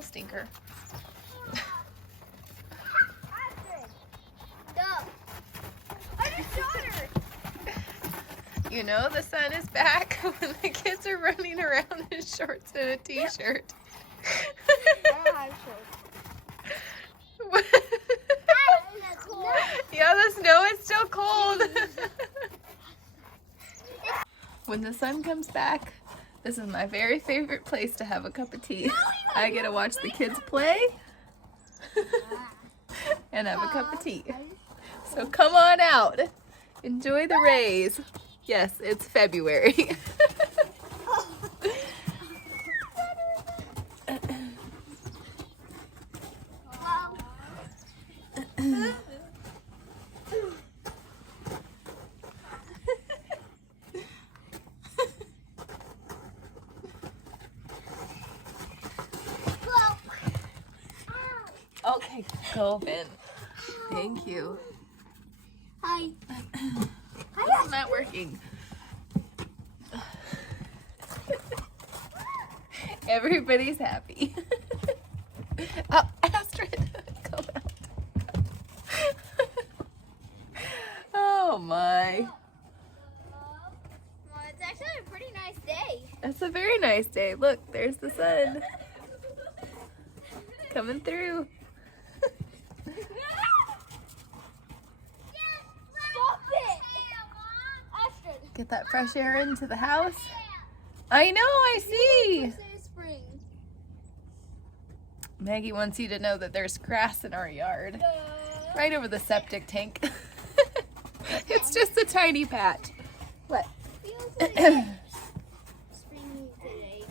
little stinker. You know the sun is back when the kids are running around in shorts and a t-shirt. Yeah, the snow is still cold. When the sun comes back, this is my very favorite place to have a cup of tea. I get to watch the kids play and have a cup of tea. So come on out. Enjoy the rays. Yes, it's February. Okay, go, Ben. Thank you. Hi. It's not working. Everybody's happy. Oh, Astrid, go out. Oh my. Well, it's actually a pretty nice day. It's a very nice day. Look, there's the sun coming through. Stop it! Astrid. Get that fresh air into the house. I know, I see. Spring. Maggie wants you to know that there's grass in our yard. Right over the septic tank. It's just a tiny patch. What? Feels like spring today.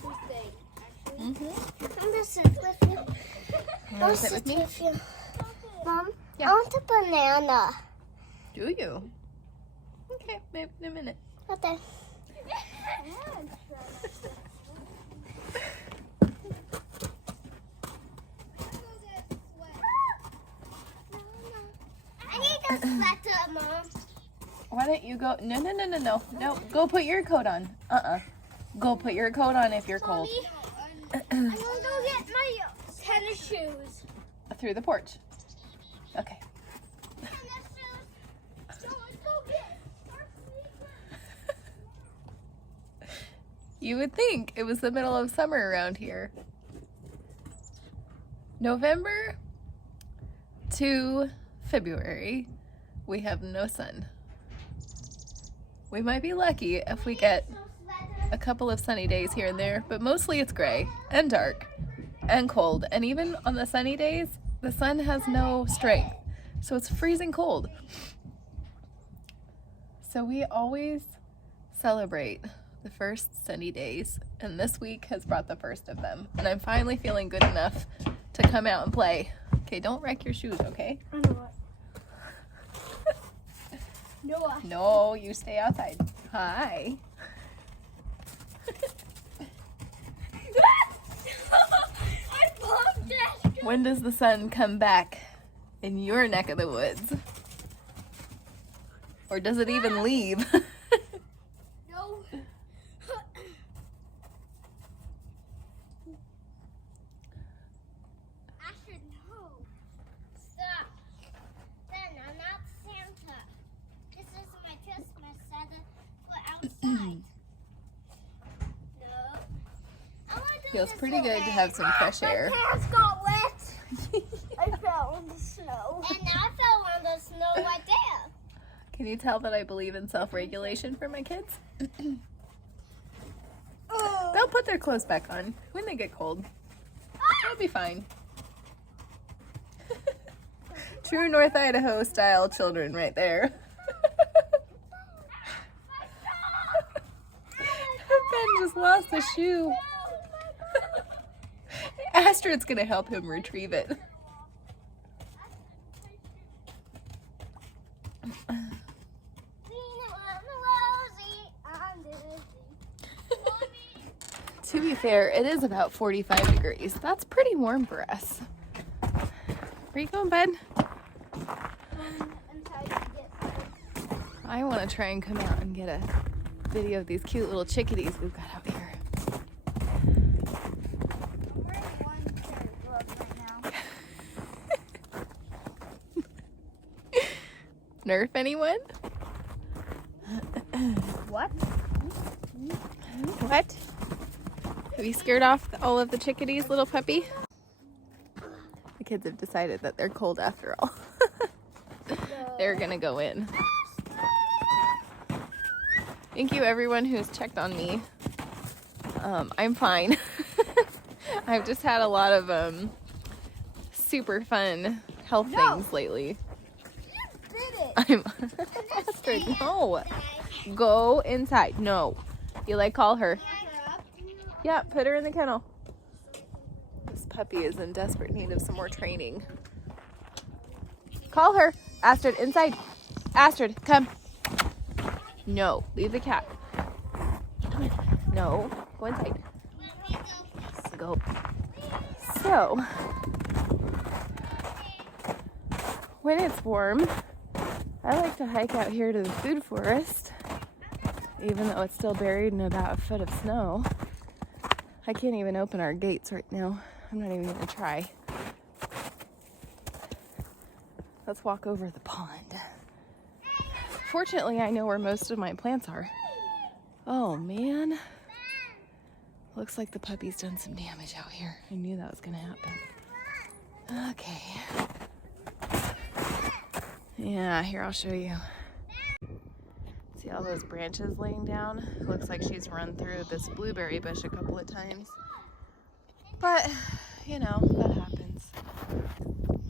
Tuesday, actually. Mm-hmm. I'm just sit with you. You want to sit with me? Mom, Yeah. I want a banana. Do you? Okay, maybe in a minute. Okay. I need a sweater, Mom. Why don't you go? No. No, go put your coat on. Go put your coat on if you're cold. Mommy, I'm gonna go get my tennis shoes. Through the porch. Okay. Tennis shoes. So let's go get our sneakers. You would think it was the middle of summer around here. November to February, we have no sun. We might be lucky if we get a couple of sunny days here and there, but mostly it's gray and dark and cold. And even on the sunny days, the sun has no strength, so it's freezing cold. So we always celebrate the first sunny days, and this week has brought the first of them. And I'm finally feeling good enough to come out and play. Okay, don't wreck your shoes, okay? I know what. No. No, you stay outside. Hi. I bumped it. When does the sun come back in your neck of the woods? Or does it even leave? No. Astrid, no. Stop. Ben, I'm not Santa. This is my Christmas Santa for outside. No. I wanna do Feels this pretty good to way. have some fresh air. My pants got wet. I fell in the snow. And I fell on the snow right there. Can you tell that I believe in self-regulation for my kids? They'll put their clothes back on when they get cold. They'll be fine. True North Idaho style children right there. Ben just lost a shoe. Astrid's gonna help him retrieve it. To be fair, it is about 45 degrees. That's pretty warm for us. Where you going, bud? I want to try and come out and get a video of these cute little chickadees we've got out here. Nerf anyone? What? What? Have you scared off all of the chickadees, little puppy? The kids have decided that they're cold after all. They're gonna go in. Thank you everyone who's checked on me. I'm fine. I've just had a lot of super fun health things lately. I'm Astrid, no. Go inside. No. Eli, call her. Yeah, put her in the kennel. This puppy is in desperate need of some more training. Call her. Astrid, inside. Astrid, come. No, leave the cat. No, go inside. Let's go. So, when it's warm, I like to hike out here to the food forest, even though it's still buried in about a foot of snow. I can't even open our gates right now. I'm not even gonna try. Let's walk over the pond. Fortunately, I know where most of my plants are. Oh man. Looks like the puppy's done some damage out here. I knew that was gonna happen. Okay. Yeah, here, I'll show you. See all those branches laying down? It looks like she's run through this blueberry bush a couple of times. But, you know, that happens.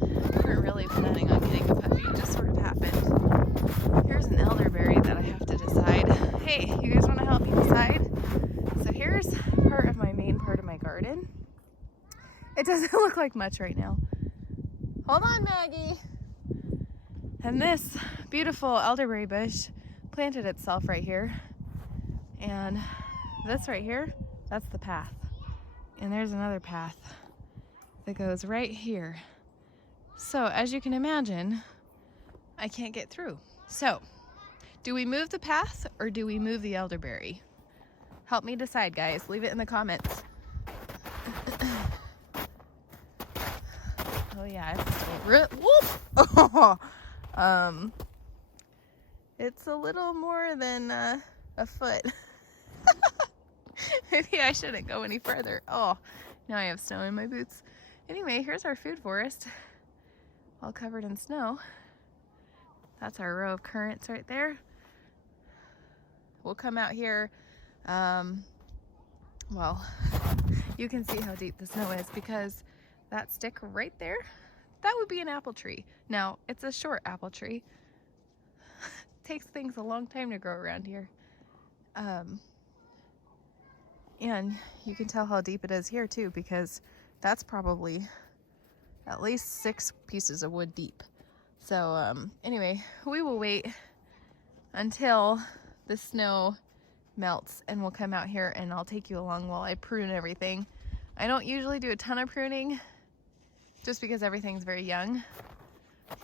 We weren't really planning on getting a puppy. It just sort of happened. Here's an elderberry that I have to decide. Hey, you guys want to help me decide? So here's part of my main part of my garden. It doesn't look like much right now. Hold on, Maggie. And this beautiful elderberry bush planted itself right here. And this right here, that's the path. And there's another path that goes right here. So as you can imagine, I can't get through. So, do we move the path or do we move the elderberry? Help me decide, guys. Leave it in the comments. Oh yeah, it's a little more than a foot. Maybe I shouldn't go any further. Oh, now I have snow in my boots. Anyway, here's our food forest, all covered in snow. That's our row of currants right there. We'll come out here. Well, you can see how deep the snow is because that stick right there, that would be an apple tree. Now, it's a short apple tree. Takes things a long time to grow around here. And you can tell how deep it is here too, because that's probably at least 6 pieces of wood deep. So anyway, we will wait until the snow melts and we'll come out here and I'll take you along while I prune everything. I don't usually do a ton of pruning just because everything's very young,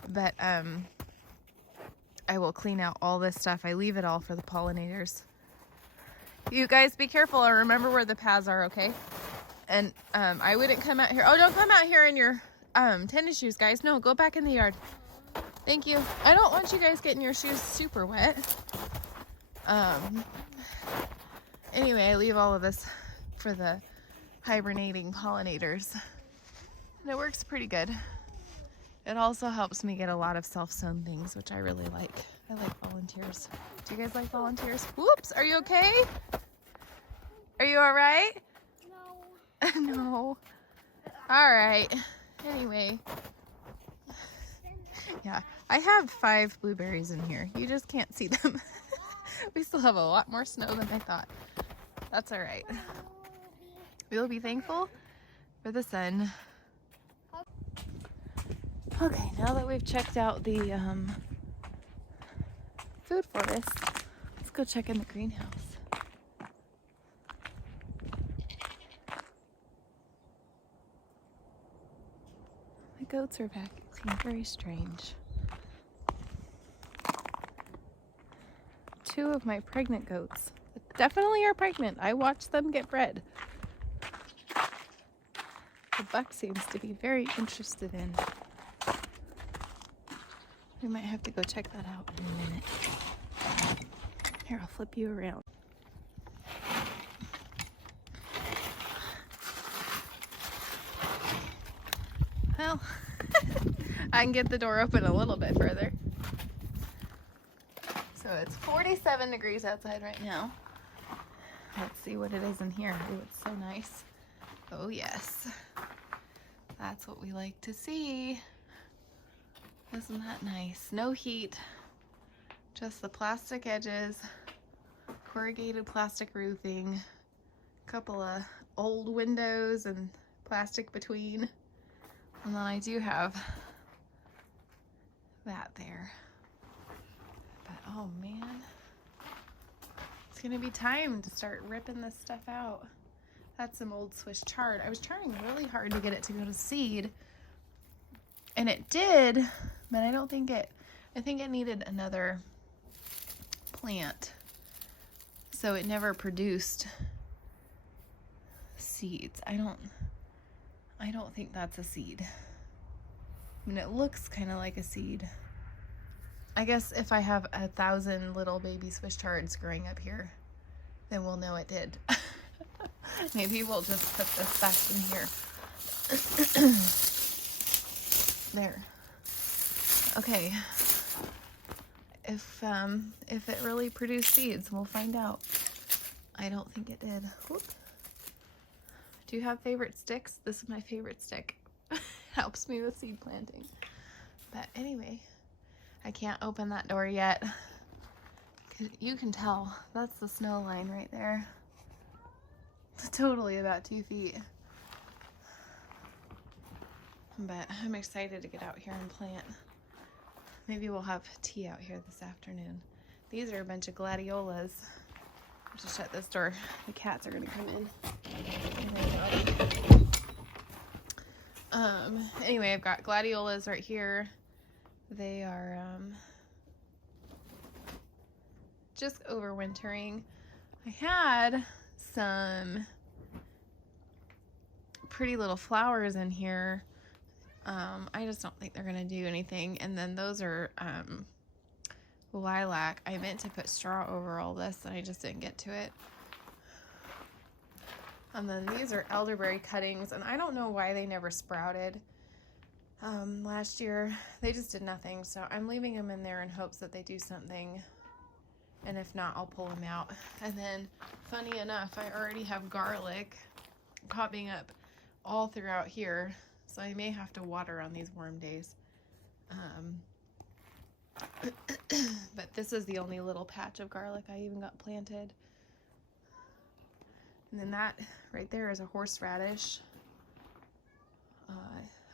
but I will clean out all this stuff. I leave it all for the pollinators. You guys be careful and remember where the paths are, okay? And I wouldn't come out here. Oh, don't come out here in your tennis shoes, guys. No, go back in the yard. Thank you. I don't want you guys getting your shoes super wet. Anyway, I leave all of this for the hibernating pollinators. And it works pretty good. It also helps me get a lot of self-sown things, which I really like. I like volunteers. Do you guys like volunteers? Whoops, are you okay? Are you all right? No. No. All right. Anyway. Yeah, I have 5 blueberries in here. You just can't see them. We still have a lot more snow than I thought. That's all right. We will be thankful for the sun. Okay, now that we've checked out the food forest, let's go check in the greenhouse. The goats are back. It seems very strange. 2 of my pregnant goats definitely are pregnant. I watched them get bred. The buck seems to be very interested in We might have to go check that out in a minute. Here, I'll flip you around. Well, I can get the door open a little bit further. So it's 47 degrees outside right now. Let's see what it is in here. Oh, it's so nice. Oh yes. That's what we like to see. Isn't that nice? No heat, just the plastic edges, corrugated plastic roofing, a couple of old windows and plastic between. And then I do have that there. But oh man, it's gonna be time to start ripping this stuff out. That's some old Swiss chard. I was trying really hard to get it to go to seed, and it did, but I don't think it, I think it needed another plant. So it never produced seeds. I don't think that's a seed. I mean, it looks kind of like a seed. I guess if I have 1,000 little baby Swiss chards growing up here, then we'll know it did. Maybe we'll just put this back in here. There. Okay. If it really produced seeds, we'll find out. I don't think it did. Whoop. Do you have favorite sticks? This is my favorite stick. Helps me with seed planting. But anyway, I can't open that door yet. You can tell, that's the snow line right there. It's totally about 2 feet. But I'm excited to get out here and plant. Maybe we'll have tea out here this afternoon. These are a bunch of gladiolas. I'll just shut this door. The cats are gonna come in. Anyway, I've got gladiolas right here. They are just overwintering. I had some pretty little flowers in here. I just don't think they're gonna do anything. And then those are lilac. I meant to put straw over all this and I just didn't get to it. And then these are elderberry cuttings, and I don't know why they never sprouted last year. They just did nothing, so I'm leaving them in there in hopes that they do something, and if not, I'll pull them out. And then, funny enough, I already have garlic popping up all throughout here, so I may have to water on these warm days. But this is the only little patch of garlic I even got planted. And then that right there is a horseradish.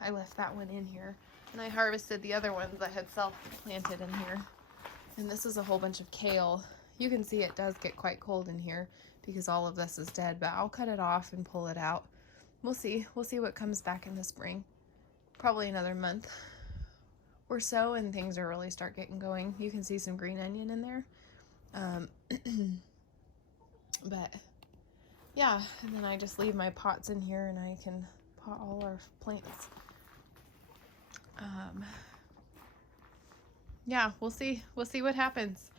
I left that one in here. And I harvested the other ones that had self-planted in here. And this is a whole bunch of kale. You can see it does get quite cold in here because all of this is dead, but I'll cut it off and pull it out. We'll see. We'll see what comes back in the spring. Probably another month or so, and things will really start getting going. You can see some green onion in there. But yeah, and then I just leave my pots in here and I can pot all our plants. Yeah, we'll see what happens.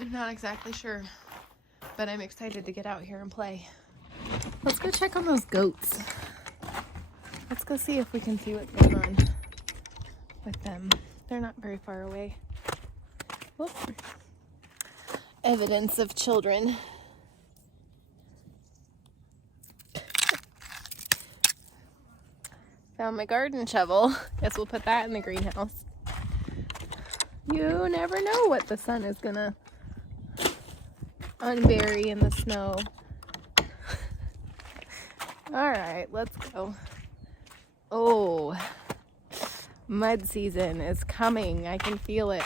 I'm not exactly sure, but I'm excited to get out here and play. Let's go check on those goats. Let's go see if we can see what's going on with them. They're not very far away. Whoop. Evidence of children. Found my garden shovel. Guess we'll put that in the greenhouse. You never know what the sun is gonna unbury in the snow. Alright, let's go. Oh, mud season is coming. I can feel it.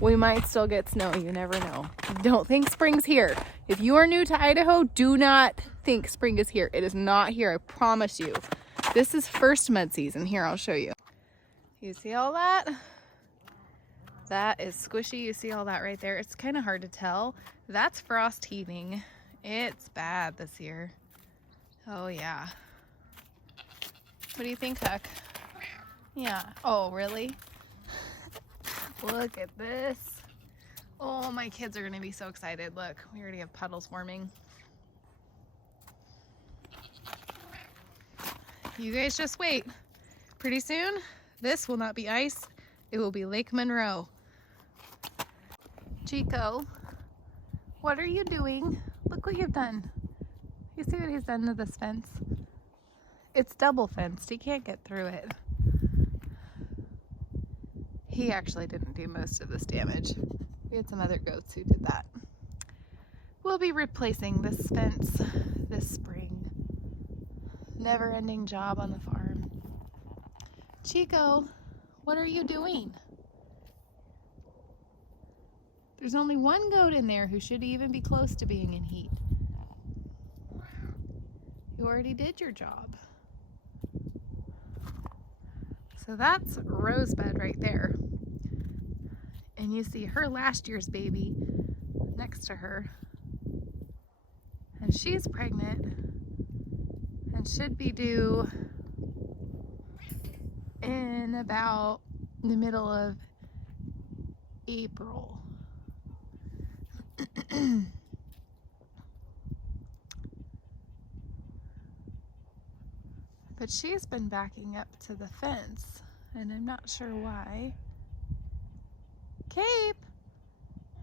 We might still get snow. You never know. Don't think spring's here. If you are new to Idaho, do not think spring is here. It is not here, I promise you. This is first mud season. Here, I'll show you. You see all that? That is squishy. You see all that right there? It's kind of hard to tell. That's frost heaving. It's bad this year. Oh, yeah. What do you think, Huck? Yeah. Oh, really? Look at this. Oh, my kids are gonna be so excited. Look, we already have puddles forming. You guys just wait. Pretty soon, this will not be ice. It will be Lake Monroe. Chico, what are you doing? Look what you've done. You see what he's done to this fence? It's double fenced. He can't get through it. He actually didn't do most of this damage. We had some other goats who did that. We'll be replacing this fence this spring. Never-ending job on the farm. Chico, what are you doing? There's only one goat in there who should even be close to being in heat. You already did your job. So that's Rosebud right there. And you see her last year's baby next to her. And she's pregnant and should be due in about the middle of April. But she's been backing up to the fence, and I'm not sure why. Cape!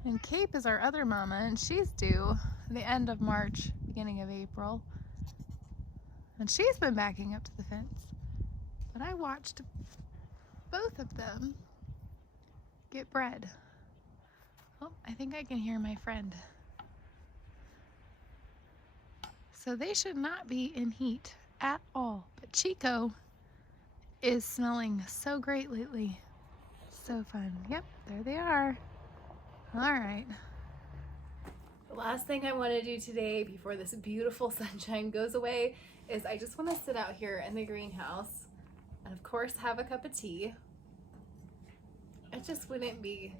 And Cape is our other mama, and she's due the end of March, beginning of April. And she's been backing up to the fence. But I watched both of them get bred. Oh, I think I can hear my friend. So they should not be in heat at all. But Chico is smelling so great lately. So fun. Yep, there they are. All right. The last thing I want to do today before this beautiful sunshine goes away is I just want to sit out here in the greenhouse and of course have a cup of tea. It just wouldn't be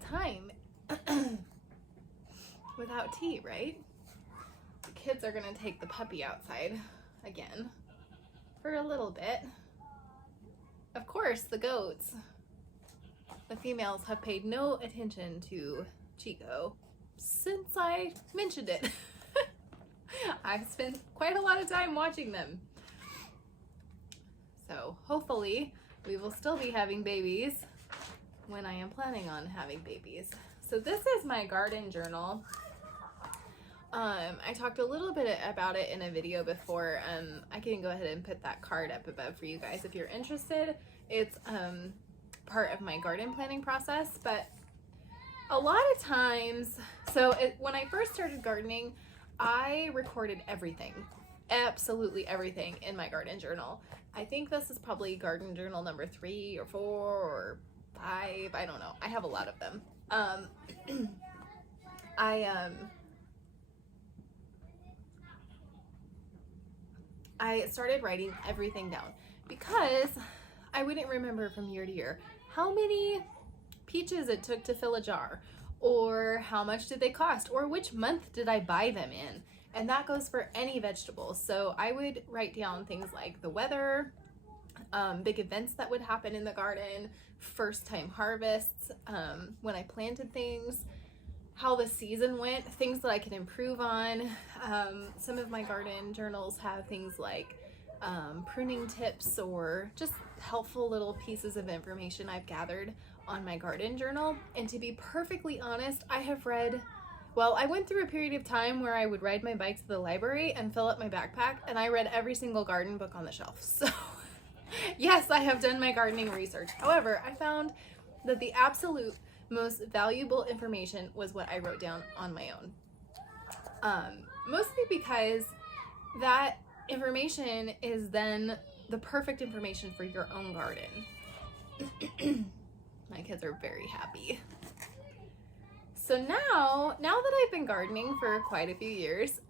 time without tea, right? The kids are gonna take the puppy outside again for a little bit. Of course, the goats, the females, have paid no attention to Chico since I mentioned it. I've spent quite a lot of time watching them. So hopefully we will still be having babies when I am planning on having babies. So this is my garden journal. I talked a little bit about it in a video before. I can go ahead and put that card up above for you guys if you're interested. It's part of my garden planning process, but a lot of times, when I first started gardening, I recorded everything, absolutely everything in my garden journal. I think this is probably garden journal number 3 or 4 or 5, I don't know. I have a lot of them. I started writing everything down because I wouldn't remember from year to year how many peaches it took to fill a jar, or how much did they cost, or which month did I buy them in. And that goes for any vegetables. So I would write down things like the weather, big events that would happen in the garden, first time harvests, when I planted things, how the season went, things that I could improve on. Some of my garden journals have things like pruning tips or just helpful little pieces of information I've gathered on my garden journal. And to be perfectly honest, I went through a period of time where I would ride my bike to the library and fill up my backpack, and I read every single garden book on the shelf. So yes, I have done my gardening research. However, I found that the absolute most valuable information was what I wrote down on my own. Mostly because that information is then the perfect information for your own garden. My kids are very happy. So now that I've been gardening for quite a few years,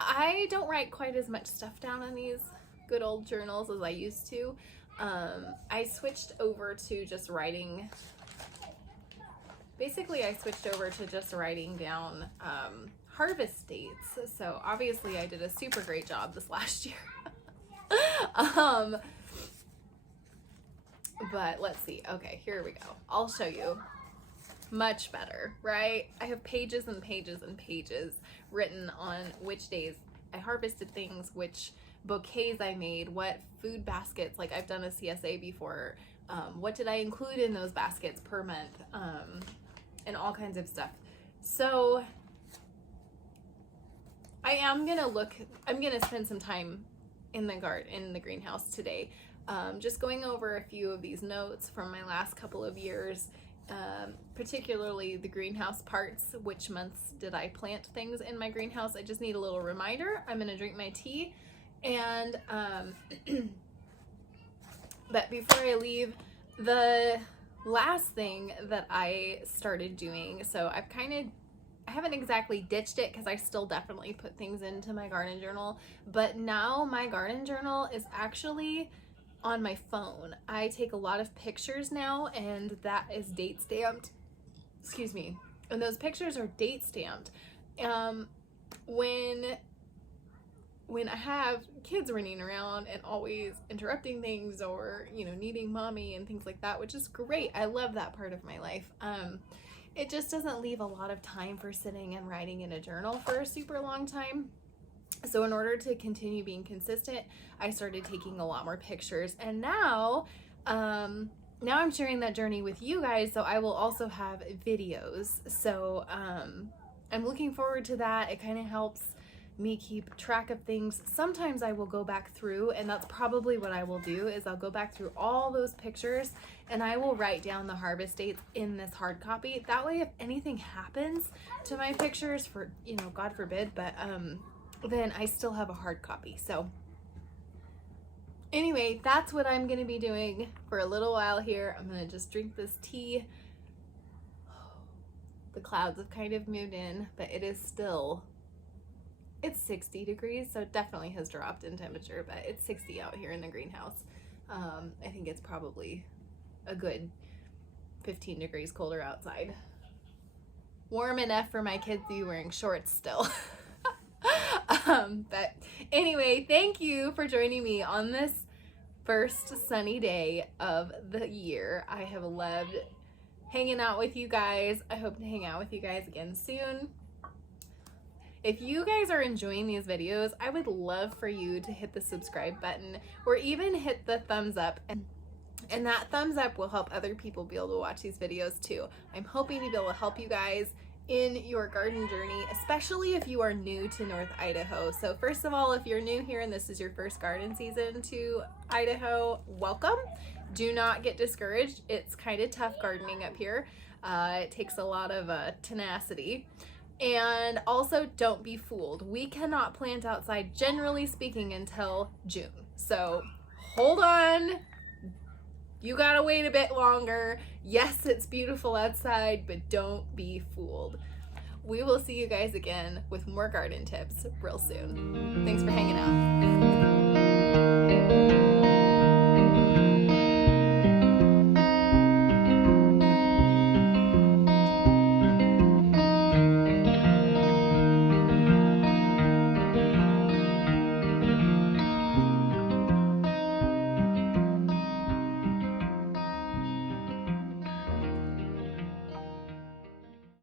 I don't write quite as much stuff down in these good old journals as I used to. I switched over to just writing. Basically, I switched over to just writing down harvest dates. So obviously I did a super great job this last year. But let's see. Okay, here we go. I'll show you. Much better, right? I have pages and pages and pages written on which days I harvested things, which bouquets I made, what food baskets, like I've done a CSA before, what did I include in those baskets per month, and all kinds of stuff. So I'm gonna spend some time in the greenhouse today, just going over a few of these notes from my last couple of years, particularly the greenhouse parts. Which months did I plant things in my greenhouse? I just need a little reminder. I'm gonna drink my tea, and but before I leave, the last thing that I started doing, so I haven't exactly ditched it because I still definitely put things into my garden journal, but now my garden journal is actually on my phone. I take a lot of pictures now, and that is date stamped. Excuse me. And those pictures are date stamped. When I have kids running around and always interrupting things, or needing mommy and things like that, which is great. I love that part of my life. It just doesn't leave a lot of time for sitting and writing in a journal for a super long time. So in order to continue being consistent, I started taking a lot more pictures, and now I'm sharing that journey with you guys, so I will also have videos. So I'm looking forward to that. It kind of helps me keep track of things. Sometimes I will go back through, and that's probably what I will do, is I'll go back through all those pictures and I will write down the harvest dates in this hard copy. That way, if anything happens to my pictures, for God forbid, but then I still have a hard copy. So anyway, that's what I'm gonna be doing for a little while here. I'm gonna just drink this tea. The clouds have kind of moved in, but it's 60 degrees, so it definitely has dropped in temperature, but it's 60 out here in the greenhouse. I think it's probably a good 15 degrees colder outside. Warm enough for my kids to be wearing shorts still. But anyway, thank you for joining me on this first sunny day of the year. I have loved hanging out with you guys. I hope to hang out with you guys again soon. If you guys are enjoying these videos, I would love for you to hit the subscribe button, or even hit the thumbs up, and that thumbs up will help other people be able to watch these videos too. I'm hoping to be able to help you guys in your garden journey, especially if you are new to North Idaho. So first of all, if you're new here and this is your first garden season to Idaho, welcome. Do not get discouraged. It's kind of tough gardening up here. It takes a lot of tenacity. And also, don't be fooled. We cannot plant outside, generally speaking, until June. So hold on. You gotta wait a bit longer. Yes, it's beautiful outside, but don't be fooled. We will see you guys again with more garden tips real soon. Thanks for hanging out.